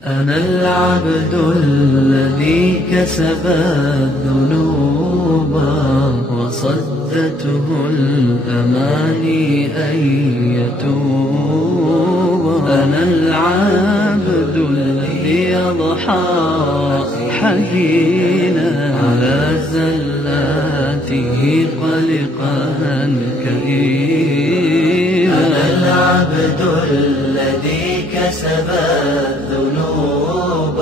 أنا العبد الذي كسب الذنوب وصدته الأماني أن يتوب. أنا العبد الذي أضحى حزينا على زلاته قلقا كئيبا. أنا العبد الذي كسب الذنوب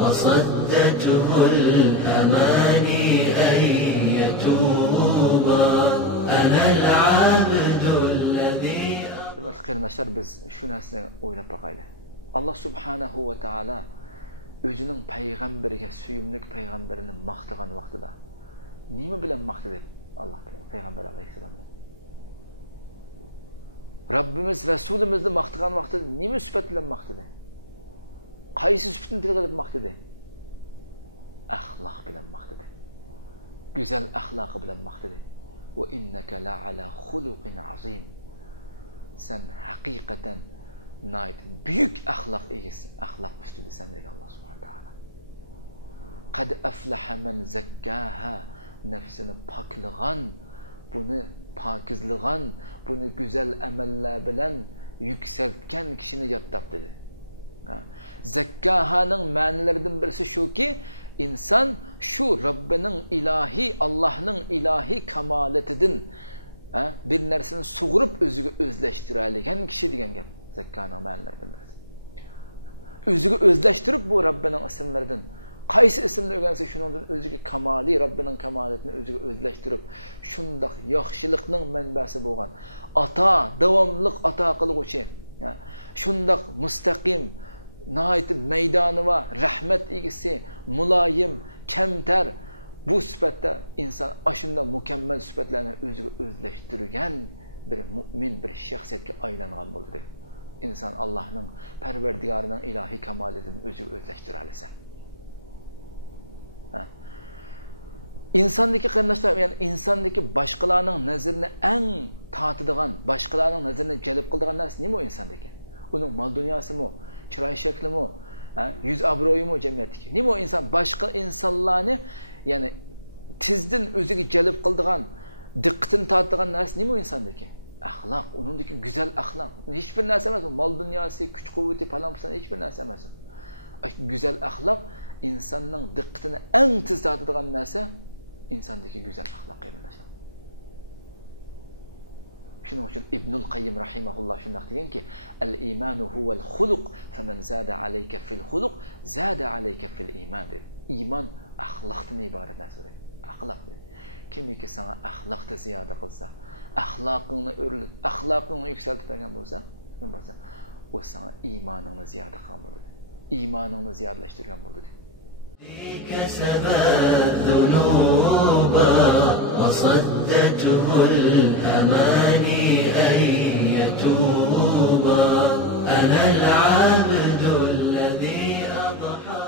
وصدته الأماني أن يتوب. أنا العبد الذي Qarindoshlar, biz shu narsani o'ylab boqaylik. Alloh subhanahu va taolo o'zining payg'ambariga, suyumli payg'ambarini maqtagan vaqtida nima bilan maqtadi? Alloh payg'ambar alayhisalomni. Rabbimiz rasulimizni maqtagan vaqtida nima sifat bilan maqtadi? Qaysi sifatni tilga olib maqtadi? Axloq bilan maqtadi. Go'zal axloqi bilan maqtadi. Va innaka la'ala xuluqin azim. Sen haqiqatan nayt büyük axloq egisi, axloq ustidasan dedi Alloh subhanahu taolo. Qad aflaha man zakkaha, nafsini poklagan, buni pokizlagan, buni go'zal amallar bilan yuksaltgan kishini yottab dedi. Zakkahaning ma'nolaridan birisi shuki, inson shu Robbining ilahiy, Allohning ilahiy kamolatidan bir narsani sug'urib o'ziga o'zlashtiradigan kishi degan gap. Zakkaning ma'nolaridan birisi. O'ziga o'zlashtirib bu Robbining ismlaridan qaysi ismni o'rgansa shuningdan o'ziga kamoliy Robbining kamolatini o'ziga o'zlashtirib, shundoq yaxshilikning manbasi bo'lgan ata, davomliq ata qilguvchi, shundoq mustaqim, nayt maydoni va rahmat egisi, muloyim, kamtar, bu sifatda inson ashunda mukammal sifatlarni o'ziga o'zlashtirgan bir mu'min, bir shaxsiyatga aylangan bo'ldi. İnson Allohning Parvardigorining ilohiy kamolatini o'ziga o'zlashtira olsa. İnsondagi qarindoshlar, ya'ni insondagi boshqalarning nazarini eng tortadigan, boshqalarning nazarini jalb qiladigan narsa nima u insondagi? Uning mol dunyosimi, chiroy shaklimi, yuz obro'yimi jamiyatdagi? Nima u inson boshqa insonlarni, ya'ni tizdan o'ziga jalb qiladigan, diqqatini tortadigan narsa nima u insondagi? Axloq, uningdagi go'zal axloq. Hech bir narsa emas, mol dunyosi, kuch quvvati falan bo'lsa hech bir narsa emas. Go'zal axloq insonning diqqatini eng tez tortadigan narsa insondagi go'zal axloq qarindoshlar. Shuning uchun Ibnul Qayyim rahimahulloh shunday deganki, al-imanu huval xuluq, faman zada alayka fil xuluq, zada alayka fil iman dedi. Iymon axloqdan iborat narsa dedi. Axloq dedi. Kimiki sana axloqda ziyoda qilsa, axloqingni o'rlib, axloqingni yuksaltib bergan bo'lsa, o sana iymoningni ziyoda qilgan bo'ladi. Iymoningni ziyodlashtirgan bo'ladi. كسب الذنوب وصدته الأماني أن يتوب. أنا العبد الذي أضحى